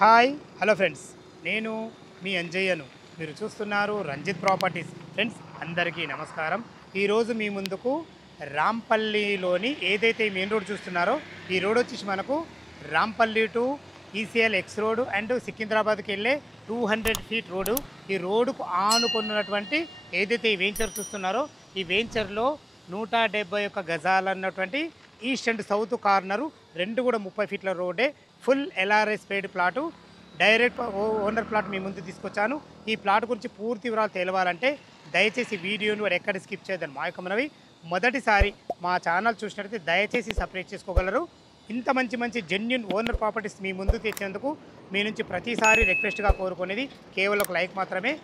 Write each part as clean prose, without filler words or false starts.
Hi hello friends, నేను మీ అంజయ్యను. మీరు చూస్తున్నారు రంజిత్ ప్రాపర్టీస్. ఫ్రెండ్స్ అందరికీ నమస్కారం. ఈరోజు మీ ముందుకు రాంపల్లిలోని ఏదైతే ఈ మెయిన్ రోడ్ చూస్తున్నారో ఈ రోడ్ వచ్చేసి మనకు Rampalli to ECL X road and సికింద్రాబాద్కి వెళ్ళే 200 ఫీట్ రోడ్డు. ఈ రోడ్డుకు ఆనుకున్నటువంటి ఏదైతే ఈ వెంచర్ చూస్తున్నారో ఈ వెంచర్లో 171 గజాలు అన్నటువంటి ఈస్ట్ అండ్ సౌత్ కార్నరు రెండు కూడా 30 ఫీట్ల రోడ్డే. Full LRS paid plot, direct owner plot మీ ముందు తీసుకొచ్చాను. ఈ ప్లాట్ గురించి పూర్తి వివరాలు తెలవాలంటే దయచేసి వీడియోను ఎక్కడ స్కిప్ చేయదని మా యొక్క మనవి. మొదటిసారి మా ఛానల్ చూసినట్లయితే దయచేసి సబ్స్క్రైబ్ చేసుకోగలరు. ఇంత మంచి మంచి జెన్యున్ ఓనర్ ప్రాపర్టీస్ మీ ముందు తెచ్చేందుకు మీ నుంచి ప్రతిసారి రిక్వెస్ట్గా కోరుకునేది కేవలం ఒక లైక్ మాత్రమే.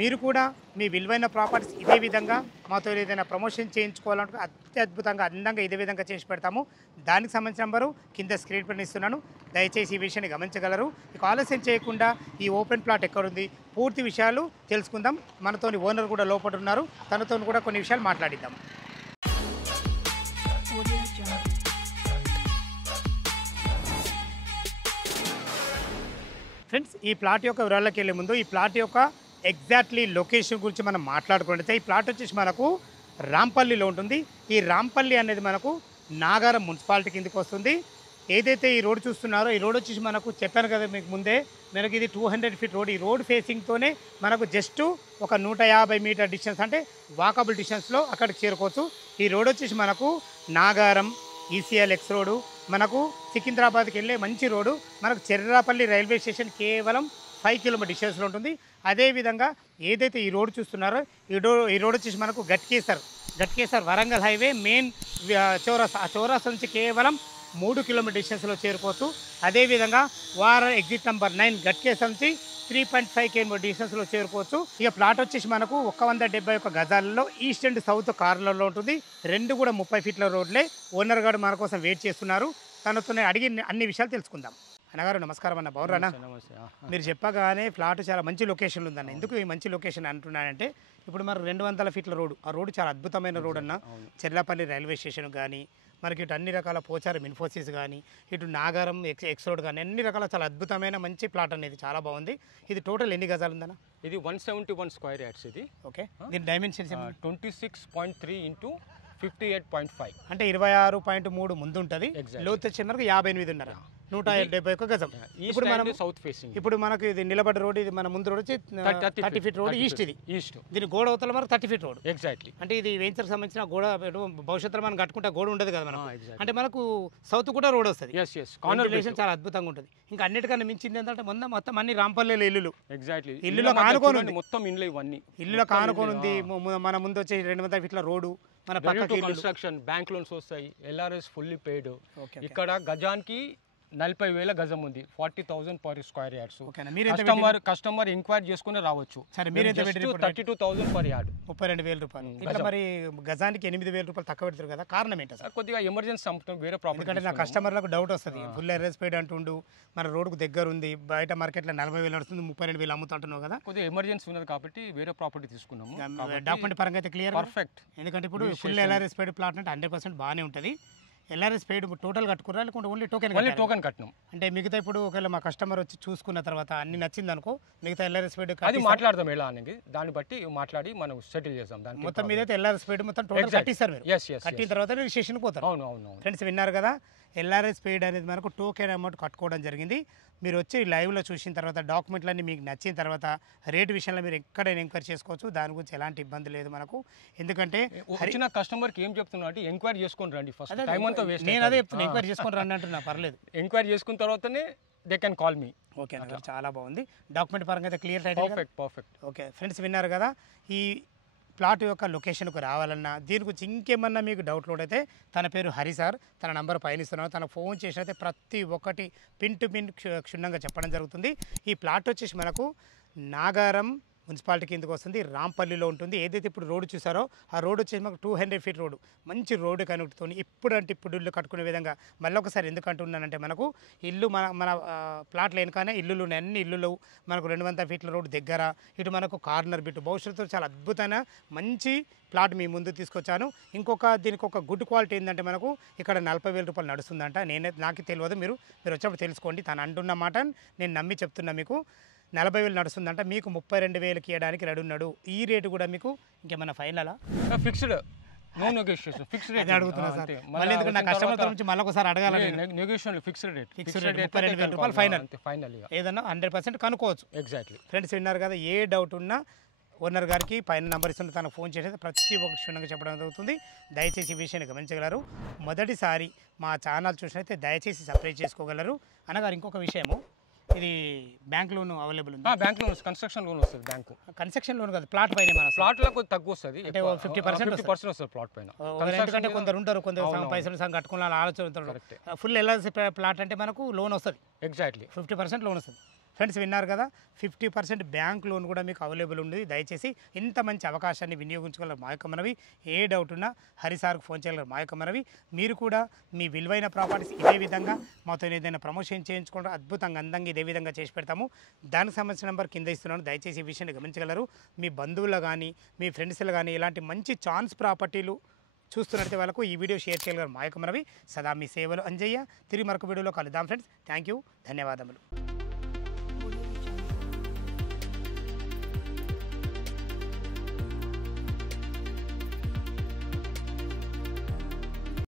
మీరు కూడా మీ విలువైన ప్రాపర్టీస్ ఇదే విధంగా మాతో ఏదైనా ప్రమోషన్ చేయించుకోవాలంటే అత్యద్భుతంగా అందంగా ఇదే విధంగా చేసి పెడతాము. దానికి సంబంధించిన నెంబరు కింద స్క్రీన్ పైన ఇస్తున్నాను. దయచేసి ఈ విషయాన్ని గమనించగలరు. ఇక ఆలస్యం చేయకుండా ఈ ఓపెన్ ప్లాట్ ఎక్కడుంది పూర్తి విషయాలు తెలుసుకుందాం. మనతోని ఓనర్ కూడా లోపల ఉన్నారు, తనతో కూడా కొన్ని విషయాలు మాట్లాడిద్దాం. ఫ్రెండ్స్, ఈ ప్లాట్ యొక్క వివరాల్లోకి వెళ్ళే ముందు ఈ ప్లాట్ యొక్క ఎగ్జాక్ట్లీ లొకేషన్ గురించి మనం మాట్లాడుకుంటే ఈ ప్లాట్ వచ్చేసి మనకు రాంపల్లిలో ఉంటుంది. ఈ రాంపల్లి అనేది మనకు నాగారం మున్సిపాలిటీ కిందకి వస్తుంది. ఏదైతే ఈ రోడ్ చూస్తున్నారో ఈ రోడ్ వచ్చేసి మనకు చెప్పాను కదా మీకు ముందే, మనకి ఇది 200 ఫీట్ రోడ్. ఈ రోడ్ ఫేసింగ్తోనే మనకు జస్ట్ ఒక 150 మీటర్ డిస్టెన్స్ అంటే వాకబుల్ డిస్టెన్స్లో అక్కడికి చేరుకోవచ్చు. ఈ రోడ్ వచ్చేసి మనకు నాగారం ఈసీఎల్ ఎక్స్ రోడ్డు, మనకు సికింద్రాబాద్కి వెళ్ళే మంచి రోడ్డు. మనకు చెర్రాపల్లి రైల్వే స్టేషన్ కేవలం 5 కిలోమీటర్ డిస్టెన్స్లో ఉంటుంది. అదేవిధంగా ఏదైతే ఈ రోడ్ చూస్తున్నారో ఈ రోడ్ వచ్చేసి మనకు గట్కేసర్ వరంగల్ హైవే మెయిన్ చౌరాసా, ఆ చౌరాసా నుంచి కేవలం 3 కిలోమీటర్ డిస్టెన్స్లో చేరుకోవచ్చు. అదేవిధంగా ఎగ్జిట్ నెంబర్ 9 గట్కేసర్ నుంచి 3.5 కిలోమీటర్ డిస్టెన్స్లో చేరుకోవచ్చు. ఇక ప్లాట్ వచ్చేసి మనకు 171 గజాలలో ఈస్ట్ అండ్ సౌత్ కార్నర్లో ఉంటుంది. రెండు కూడా 30 ఫీట్ల రోడ్లే. ఓనర్ గారు మన కోసం వెయిట్ చేస్తున్నారు. తనతో అడిగి అన్ని విషయాలు తెలుసుకుందాం. అన్నగారు నమస్కారం అన్న, బాగున్నారా? మీరు చెప్పగానే ప్లాట్ చాలా మంచి లొకేషన్లో ఉందన్న. ఎందుకు ఈ మంచి లొకేషన్ అంటున్నానంటే ఇప్పుడు మనకు 200 ఫీట్ల రోడ్డు, ఆ రోడ్డు చాలా అద్భుతమైన రోడ్ అన్న. చెర్లాపల్లి రైల్వే స్టేషన్ కానీ, మనకి ఇటు అన్ని రకాల పోచారం ఇన్ఫోసిస్ కానీ, ఇటు నాగారం ఎక్స్ రోడ్ కానీ అన్ని రకాల చాలా అద్భుతమైన మంచి ప్లాట్ అనేది చాలా బాగుంది. ఇది టోటల్ ఎన్ని గజాలు ఉందన్న? ఇది 171 స్క్వేర్ యార్డ్స్. ఇది ఓకే, దీని డైమెన్షన్స్ 26.3 ఇంటూ 58.5 అంటే 26.3 ముందు ఉంటుంది. లోతు వచ్చే మనకు 58.5, 171 గజం. ఇప్పుడు మనం సౌత్ ఫేసింగ్, ఇప్పుడు మనకు ఇది నిలబడ్డ రోడ్, ఇది మన ముందు రోడ్ వచ్చి 30 ఫీట్ రోడ్ ఈస్ట్. ఇది ఈస్ట్, దీని గోడ అవతల మనకు 30 ఫీట్ రోడ్. ఎగ్జాక్ట్లీ. అంటే ఇది వెంచర్కి సంబంధించిన గోడ భవిష్యత్తులో మనం కట్టుకుంటే గోడ ఉండదు కదా మనకు. అంటే మనకు సౌత్ కూడా రోడ్ వస్తుంది. కాన్వర్లేషన్ చాలా అద్భుతంగా ఉంటుంది. ఇంకా అన్నిటికన్నా మించింది ఏంటంటే మొత్తం అన్ని రాంపల్లిలో ఇల్లులు. ఎగ్జాక్ట్లీ, ఇల్లులో కానుకొని ఉంది, మొత్తం ఇండ్లు ఇవన్నీ ఇల్లులో కానుకొని ఉంది. మన ముందు వచ్చే 200 ఫీట్ల రోడ్డు, మన పక్కకి కన్స్ట్రక్షన్, బ్యాంక్ లోన్స్ వస్తాయి, ఎల్ఆర్ఎస్ ఫుల్లీ పెయిడ్. ఇక్కడ గజానికి 40,000 గజం ఉంది, 40,000 per square yards. Customer enquiry చేసుకుని రావచ్చు. 32,000 పర్ యార్డ్, 32,000 రూపాయలు. ఇట్లా మరి గజానికి 8,000 రూపాయలు తక్కువ పెడతారు కదా, కారణం ఏంటి సార్? కొద్దిగా ఎమర్జెన్సీ అమ్ముతాం వేరే ప్రాబ్లం. ఎందుకంటే నా కస్టమర్లకు డౌట్ వస్తుంది, ఫుల్ ఎర్రెస్ పెయిడ్ అంటుండు, మన రోడ్డుకు దగ్గర ఉంది, బయట మార్కెట్లో 40,000 వస్తుంది, 32,000 అమ్ముతుంటున్నావు కదా. కొద్దిగా ఎమర్జెన్సీ ఉన్నది కాబట్టి వేరే ప్రాపర్టీ తీసుకున్నాము. డాక్యుమెంట్ పరంగా అయితే క్లియర్, పర్ఫెక్ట్. ఎందుకంటే ఇప్పుడు ఫుల్ ఎల్ఆర్ఎస్ పెయిడ్ ప్లాట్ అంటే 100% బాగానే ఉంటుంది. ఎల్ఆర్ఎస్ పెయిడ్ టోటల్ కట్టుకురా లేకుంటే ఓన్లీ టోకెన్ కట్టినాం? అంటే మిగతా ఇప్పుడు ఒకవేళ మా కస్టమర్ వచ్చి చూసుకున్న తర్వాత అన్ని నచ్చింది అనుకో, మిగతా ఎల్ఆర్ఎస్ పెయిడ్ అది మాట్లాడదాం ఎలా అనేది, దాన్ని బట్టి మాట్లాడి మనం సెటిల్ చేద్దాం. దాని మొత్తం మీద అయితే ఎల్ఆర్ఎస్ పెయిడ్ మొత్తం టోటల్ కట్టిస్తారు మీరు. కట్టిన తర్వాత రిజిస్ట్రేషన్ పోతారు. అవును. ఫ్రెండ్స్ విన్నారు కదా, ఎల్ఆర్ఎస్ పెయిడ్ అనేది మనకు టోకెన్ అమౌంట్ కట్టుకోవడం జరిగింది. మీరు వచ్చి లైవ్లో చూసిన తర్వాత డాక్యుమెంట్లన్నీ మీకు నచ్చిన తర్వాత రేటు విషయంలో మీరు ఎక్కడైనా ఎంక్వైరీ చేసుకోవచ్చు. దాని గురించి ఎలాంటి ఇబ్బంది లేదు మనకు. ఎందుకంటే వచ్చిన కస్టమర్కి ఏం చెప్తున్నా అంటే ఎంక్వైరీ చేసుకొని రండి ఫస్ట్, టైం అంతా వేస్ట్. నేను అదే చెప్తున్నా, ఎంక్వైరీ చేసుకొని రండి అంటున్నా, పర్లేదు. ఎంక్వైరీ చేసుకున్న తర్వాతనే they can call me. Okay అన్న, చాలా బాగుంది. డాక్యుమెంట్ పరంగా అయితే clear title, perfect. Okay friends విన్నారు కదా, ఈ ప్లాట్ యొక్క లొకేషన్కు రావాలన్నా దీని గురించి ఇంకేమన్నా మీకు డౌట్లు అయితే తన పేరు హరి సార్, తన నంబర్ పైన ఇస్తున్నాను. తనకు ఫోన్ చేసినైతే ప్రతి ఒక్కటి పిన్ టు పిన్ క్షుణ్ణంగా చెప్పడం జరుగుతుంది. ఈ ప్లాట్ వచ్చేసి మనకు నాగారం మున్సిపాలిటీ కిందకు వస్తుంది, రాంపల్లిలో ఉంటుంది. ఏదైతే ఇప్పుడు రోడ్డు చూసారో ఆ రోడ్ వచ్చేసి మాకు 200 ఫీట్ రోడ్డు, మంచి రోడ్డు కనెక్ట్తో ఇప్పుడంటే ఇప్పుడు ఇల్లు కట్టుకునే విధంగా. మళ్ళీ ఒకసారి ఎందుకు అంటున్నానంటే మనకు ఇల్లు మన ప్లాట్లు వెనుకనే ఇల్లులు ఉన్నాయి, అన్ని ఇల్లులు మనకు 200 ఫీట్ల రోడ్డు దగ్గర, ఇటు మనకు కార్నర్ బిట్, భవిష్యత్తులో చాలా అద్భుతమైన మంచి ప్లాట్ మీ ముందు తీసుకొచ్చాను. దీనికి ఒక గుడ్ క్వాలిటీ ఏంటంటే మనకు ఇక్కడ 40,000 రూపాయలు నడుస్తుందంట. నాకు తెలియదు, మీరు వచ్చేప్పుడు తెలుసుకోండి. తను అంటున్న మాట నేను నమ్మి చెప్తున్నా. మీకు 40,000 నడుస్తుందంట, మీకు 32,000కి ఇవ్వడానికి రెడీ ఉన్నాడు. ఈ రేటు కూడా మీకు ఇంకేమైనా ఫైనలా? Fixed, no negotiation, fixed rate అడుగుతున్నా సార్. మళ్ళీ ఎందుకంటే నా కస్టమర్ నుంచి మళ్ళీ ఒకసారి అడగాలి. నెగోషియేషన్ ఫిక్స్డ్ రేట్, 32,000 రూపాయలు ఫైనల్. ఏదన్నా 100% కనుక్కోవచ్చు. ఎగ్జాక్ట్లీ. ఫ్రెండ్స్ విన్నారు కదా, ఏ డౌట్ ఉన్నా ఓనర్ గారికి పైన నెంబర్ ఇస్తున్న తనకు ఫోన్ చేసేది ప్రతి ఒక్క క్షుణ్ణంగా చెప్పడం జరుగుతుంది. దయచేసి ఈ విషయాన్ని గమనించగలరు. మొదటిసారి మా ఛానల్ చూసినైతే దయచేసి సబ్స్క్రైబ్ చేసుకోగలరు. అనగా ఇంకొక విషయము, ఇది బ్యాంక్ లోన్ అవైలబుల్ ఉంది. బ్యాంక్ లోన్, కన్స్ట్రక్షన్ లోన్ వస్తుంది. బ్యాంకు కన్స్ట్రక్షన్ లోన్ కాదు, ప్లాట్ పైన. మన ప్లాట్లో కొంచెం తక్కువ వస్తుంది, అంటే 50% వస్తుంది ప్లాట్ పైన. ఎందుకంటే కొందరు ఉంటారు, కొందరు పైసలు సగం కట్టుకున్న ఆలోచన ఉంటారు. ఫుల్ ఎల్ఐసి ప్లాట్ అంటే మనకు లోన్ వస్తుంది. ఎగ్జాక్ట్లీ 50% లోన్ వస్తుంది. ఫ్రెండ్స్ విన్నారు కదా, 50% బ్యాంక్ లోన్ కూడా మీకు అవైలబుల్ ఉంది. దయచేసి ఇంత మంచి అవకాశాన్ని వినియోగించుకోగలరు. మా యొక్క మనవి. ఏ డౌట్ ఉన్నా హరిసార్కు ఫోన్ చేయగలరు. మా యొక్క మనవి. మీరు కూడా మీ విలువైన ప్రాపర్టీస్ ఇదే విధంగా మాతో ఏదైనా ప్రమోషన్ చేయించుకుంటారు, అద్భుతంగా అందంగా ఇదే విధంగా చేసి పెడతాము. దానికి సంబంధించిన నెంబర్ కింద ఇస్తున్నాను. దయచేసి ఈ విషయాన్ని గమనించగలరు. మీ బంధువులు కానీ మీ ఫ్రెండ్స్లు కానీ ఇలాంటి మంచి ఛాన్స్ ప్రాపర్టీలు చూస్తున్నట్టే వాళ్ళకు ఈ వీడియో షేర్ చేయగలరు. మా యొక్క మనవి. సదా మీ సేవలు అంజయ్య. తిరిగి మరొక వీడియోలో కలుద్దాం ఫ్రెండ్స్. థ్యాంక్ యూ, ధన్యవాదములు.